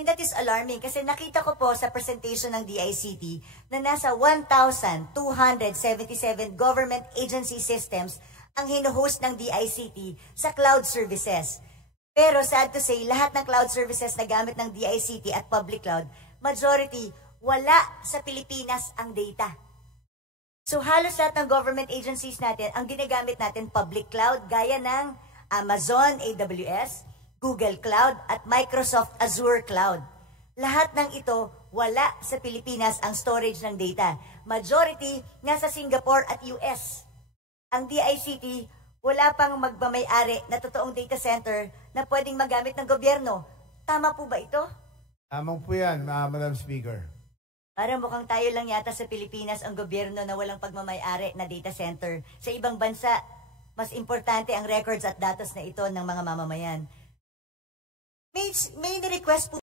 And that is alarming kasi nakita ko po sa presentation ng DICT na nasa 1,277 government agency systems ang hinuhost ng DICT sa cloud services. Pero sad to say, lahat ng cloud services na gamit ng DICT at public cloud, majority, wala sa Pilipinas ang data. So halos lahat ng government agencies natin, ang ginagamit natin public cloud, gaya ng Amazon AWS, Google Cloud at Microsoft Azure Cloud. Lahat ng ito, wala sa Pilipinas ang storage ng data. Majority, nasa Singapore at US. Ang DICT, wala pang magmamayari na totoong data center na pwedeng magamit ng gobyerno. Tama po ba ito? Tamang po yan, Madam Speaker. Parang mukhang tayo lang yata sa Pilipinas ang gobyerno na walang pagmamayari na data center. Sa ibang bansa, mas importante ang records at datos na ito ng mga mamamayan. May request po